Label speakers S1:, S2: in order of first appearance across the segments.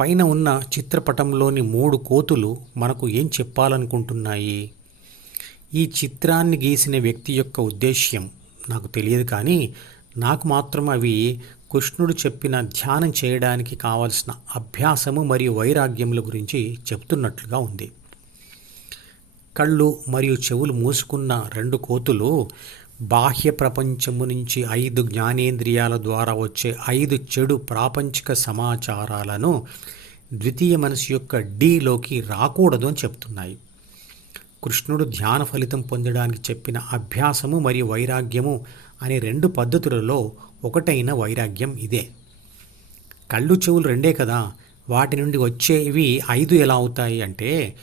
S1: పైన ఉన్న చిత్రపటంలోని మూడు కోతులు మనకు ఏం చెప్పాలనుకుంటున్నాయి? ఈ చిత్రాన్ని గీసిన వ్యక్తి యొక్క ఉద్దేశ్యం నాకు తెలియదు కానీ నాకు మాత్రం అవి కృష్ణుడు చెప్పిన ధ్యానం చేయడానికి కావలసిన అభ్యాసము మరియు వైరాగ్యముల గురించి చెప్తున్నట్లుగా ఉంది. కళ్ళు మరియు చెవులు మూసుకున్న రెండు కోతులు బాహ్య ప్రపంచము నుంచి ఐదు జ్ఞానేంద్రియాల ద్వారా వచ్చే ఐదు చెడు ప్రాపంచిక సమాచారాలను ద్వితీయ మనసు యొక్క డీలోకి రాకూడదు అని చెప్తున్నాయి. కృష్ణుడు ధ్యాన ఫలితం పొందడానికి చెప్పిన అభ్యాసము మరియు వైరాగ్యము అనే రెండు పద్ధతులలో ఒకటైన వైరాగ్యం ఇదే. కళ్ళు చెవులు రెండే కదా వాటి నుండి వచ్చేవి ఐదు ఎలా అవుతాయి అంటే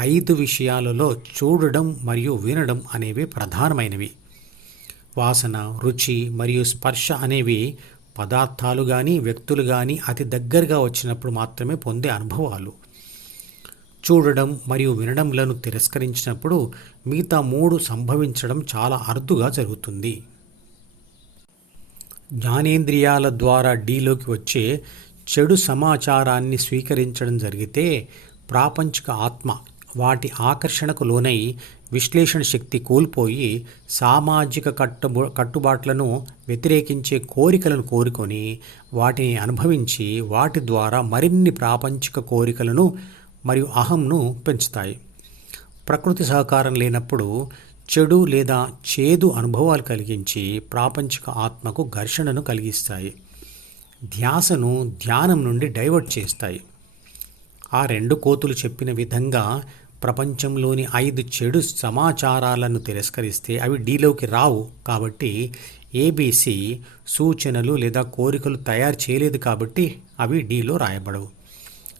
S1: ఐదు విషయాలలో చూడడం మరియు వినడం అనేవి ప్రధానమైనవి. వాసన రుచి మరియు స్పర్శ అనేవి పదార్థాలు కానీ వ్యక్తులు కానీ అతి దగ్గరగా వచ్చినప్పుడు మాత్రమే పొందే అనుభవాలు. చూడడం మరియు వినడంలను తిరస్కరించినప్పుడు మిగతా మూడు సంభవించడం చాలా అరుదుగా జరుగుతుంది. జ్ఞానేంద్రియాల ద్వారా డీలోకి వచ్చే చెడు సమాచారాన్ని స్వీకరించడం జరిగితే ప్రాపంచిక ఆత్మ వాటి ఆకర్షణకు లోనై విశ్లేషణ శక్తి కోల్పోయి సామాజిక కట్టుబ కట్టుబాట్లను వ్యతిరేకించే కోరికలను కోరుకొని వాటిని అనుభవించి వాటి ద్వారా మరిన్ని ప్రాపంచిక కోరికలను మరియు అహంను పెంచుతాయి. ప్రకృతి సహకారం లేనప్పుడు చెడు లేదా చేదు అనుభవాలు కలిగించి ప్రాపంచిక ఆత్మకు ఘర్షణను కలిగిస్తాయి. ధ్యాసను ధ్యానం నుండి డైవర్ట్ చేస్తాయి. ఆ రెండు కోతులు చెప్పిన విధంగా ప్రపంచంలోని ఐదు చెడు సమాచారాలను తిరస్కరిస్తే అవి డీలోకి రావు. కాబట్టి ఏబీసీ సూచనలు లేదా కోరికలు తయారు చేయలేదు కాబట్టి అవి డీలో రాయబడవు.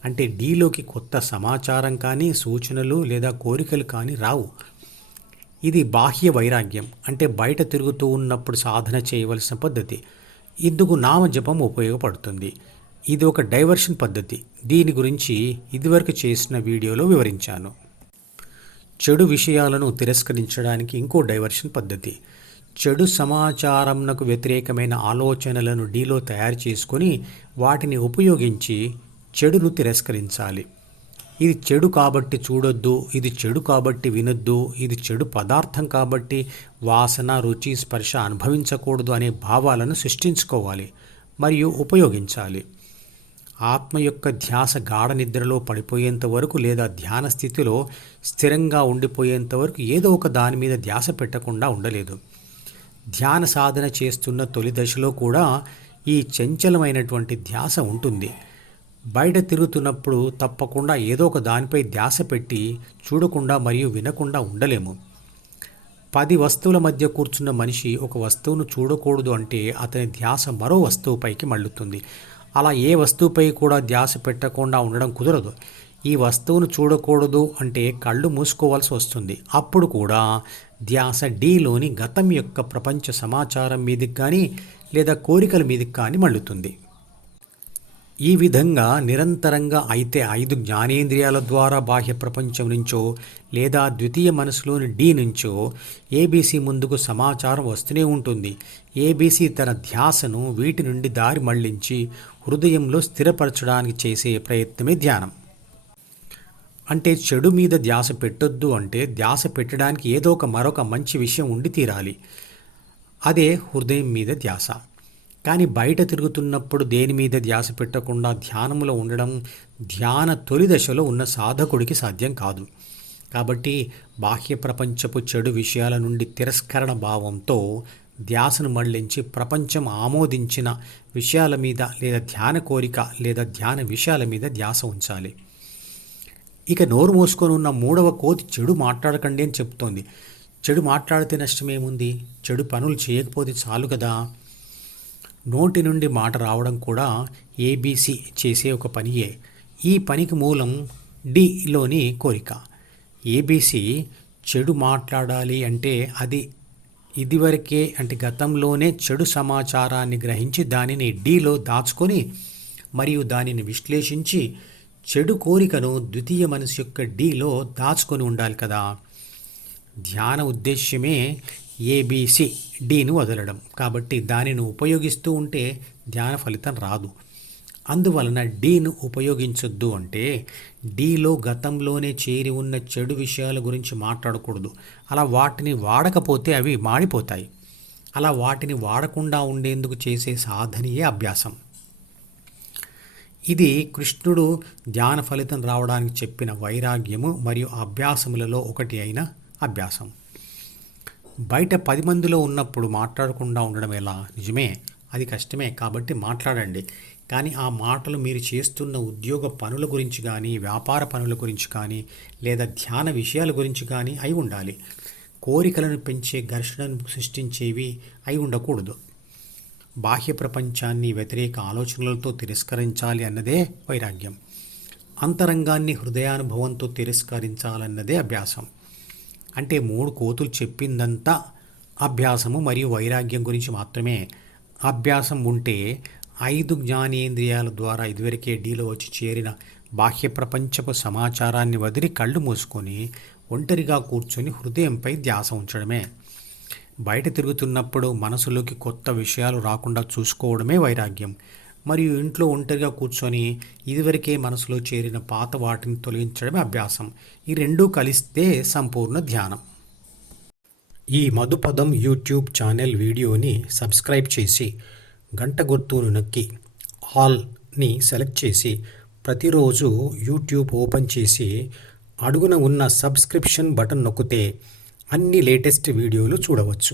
S1: అంటే డీలోకి కొత్త సమాచారం కానీ సూచనలు లేదా కోరికలు కానీ రావు. ఇది బాహ్య వైరాగ్యం. అంటే బయట తిరుగుతూ ఉన్నప్పుడు సాధన చేయవలసిన పద్ధతి. ఇందుకు నామజపం ఉపయోగపడుతుంది. ఇది ఒక డైవర్షన్ పద్ధతి. దీని గురించి ఇదివరకు చేసిన వీడియోలో వివరించాను. చెడు విషయాలను తిరస్కరించడానికి ఇంకో డైవర్షన్ పద్ధతి. చెడు సమాచారంనకు వ్యతిరేకమైన ఆలోచనలను డీలో తయారు చేసుకొని వాటిని ఉపయోగించి చెడును తిరస్కరించాలి. ఇది చెడు కాబట్టి చూడొద్దు ఇది చెడు కాబట్టి వినొద్దు ఇది చెడు పదార్థం కాబట్టి వాసన రుచి స్పర్శ అనుభవించకూడదు అనే భావాలను సృష్టించుకోవాలి మరియు ఉపయోగించాలి. ఆత్మ యొక్క ధ్యాస గాఢ నిద్రలో పడిపోయేంత వరకు లేదా ధ్యాన స్థితిలో స్థిరంగా ఉండిపోయేంత వరకు ఏదో ఒక దాని మీద ధ్యాస పెట్టకుండా ఉండలేదు. ధ్యాన సాధన చేస్తున్న తొలి దశలో కూడా ఈ చంచలమైనటువంటి ధ్యాస ఉంటుంది. బయట తిరుగుతున్నప్పుడు తప్పకుండా ఏదో ఒక దానిపై ధ్యాస పెట్టి చూడకుండా మరియు వినకుండా ఉండలేము. పది వస్తువుల మధ్య కూర్చున్న మనిషి ఒక వస్తువును చూడకూడదు అంటే అతని ధ్యాస మరో వస్తువుపైకి మళ్ళుతుంది. అలా ఏ వస్తువుపై కూడా ధ్యాస పెట్టకుండా ఉండడం కుదరదు. ఈ వస్తువును చూడకూడదు అంటే కళ్ళు మూసుకోవాల్సి వస్తుంది. అప్పుడు కూడా ధ్యాస డీలోని గతం యొక్క ప్రపంచ సమాచారం మీదకి కానీ లేదా కోరికల మీదకి కానీ మళ్ళుతుంది. ఈ విధంగా నిరంతరంగా అయితే ఐదు జ్ఞానేంద్రియాల ద్వారా బాహ్య ప్రపంచం నుంచో లేదా ద్వితీయ మనసులోని డి నుంచో ఏబీసీ ముందుకు సమాచారం వస్తూనే ఉంటుంది. ఏబీసీ తన ధ్యాసను వీటి నుండి దారి మళ్ళించి హృదయంలో స్థిరపరచడానికి చేసే ప్రయత్నమే ధ్యానం. అంటే చెడు మీద ధ్యాస పెట్టొద్దు అంటే ధ్యాస పెట్టడానికి ఏదో ఒక మరొక మంచి విషయం ఉండి తీరాలి. అదే హృదయం మీద ధ్యాస. కానీ బయట తిరుగుతున్నప్పుడు దేని మీద ధ్యాస పెట్టకుండా ధ్యానంలో ఉండడం ధ్యాన తొలి దశలో ఉన్న సాధకుడికి సాధ్యం కాదు. కాబట్టి బాహ్య ప్రపంచపు చెడు విషయాల నుండి తిరస్కరణ భావంతో ధ్యాసను మళ్ళించి ప్రపంచం ఆమోదించిన విషయాల మీద లేదా ధ్యాన కోరిక లేదా ధ్యాన విషయాల మీద ధ్యాస ఉంచాలి. ఇక నోరు మోసుకొని ఉన్న మూడవ కోతి చెడు మాట్లాడకండి అని చెప్తోంది. చెడు మాట్లాడితే నష్టమేముంది చెడు పనులు చేయకపోతే చాలు కదా? నోటి నుండి మాట రావడం కూడా ఏబీసీ చేసే ఒక పనియే. ఈ పనికి మూలం డిలోని కోరిక. ఏబీసీ చెడు మాట్లాడాలి అంటే అది ఇదివరకే అంటే గతంలోనే చెడు సమాచారాన్ని గ్రహించి దానిని డీలో దాచుకొని మరియు దానిని విశ్లేషించి చెడు కోరికను ద్వితీయ మనసు యొక్క డీలో దాచుకొని ఉండాలి కదా. ధ్యాన ఉద్దేశ్యమే ఏబిసి డీని వదలడం. కాబట్టి దానిని ఉపయోగిస్తూ ఉంటే ధ్యాన ఫలితం రాదు. అందువలన డీను ఉపయోగించొద్దు అంటే డీలో గతంలోనే చేరి ఉన్న చెడు విషయాల గురించి మాట్లాడకూడదు. అలా వాటిని వాడకపోతే అవి మాడిపోతాయి. అలా వాటిని వాడకుండా ఉండేందుకు చేసే సాధనయే అభ్యాసం. ఇది కృష్ణుడు ధ్యాన ఫలితం రావడానికి చెప్పిన వైరాగ్యము మరియు అభ్యాసములలో ఒకటి అయిన అభ్యాసం. బయట పది మందిలో ఉన్నప్పుడు మాట్లాడకుండా ఉండడం ఎలా? నిజమే అది కష్టమే కాబట్టి మాట్లాడండి. కానీ ఆ మాటలు మీరు చేస్తున్న ఉద్యోగ పనుల గురించి కానీ వ్యాపార పనుల గురించి కానీ లేదా ధ్యాన విషయాల గురించి కానీ అయి ఉండాలి. కోరికలను పెంచే ఘర్షణను సృష్టించేవి అయి ఉండకూడదు. బాహ్య ప్రపంచాన్ని వ్యతిరేక ఆలోచనలతో తిరస్కరించాలి అన్నదే వైరాగ్యం. అంతరంగాన్ని హృదయానుభవంతో తిరస్కరించాలన్నదే అభ్యాసం. అంటే మూడు కోతులు చెప్పిందంతా అభ్యాసము మరియు వైరాగ్యం గురించి మాత్రమే. అభ్యాసం ఉంటే ఐదు జ్ఞానేంద్రియాల ద్వారా ఇదివరకే డీలో వచ్చి చేరిన బాహ్య ప్రపంచపు సమాచారాన్ని వదిలి కళ్ళు మూసుకొని ఒంటరిగా కూర్చొని హృదయంపై ధ్యాస ఉంచడమే. బయట తిరుగుతున్నప్పుడు మనసులోకి కొత్త విషయాలు రాకుండా చూసుకోవడమే వైరాగ్యం. మరియు ఇంట్లో ఒంటరిగా కూర్చొని ఇదివరకే మనసులో చేరిన పాత వాటిని తొలగించడమే అభ్యాసం. ఈ రెండూ కలిస్తే సంపూర్ణ ధ్యానం. ఈ మధుపదం యూట్యూబ్ ఛానల్ వీడియోని సబ్స్క్రైబ్ చేసి గంట గుర్తును నొక్కి ఆల్ని సెలెక్ట్ చేసి ప్రతిరోజు యూట్యూబ్ ఓపెన్ చేసి అడుగున ఉన్న సబ్స్క్రిప్షన్ బటన్ నొక్కితే అన్ని లేటెస్ట్ వీడియోలు చూడవచ్చు.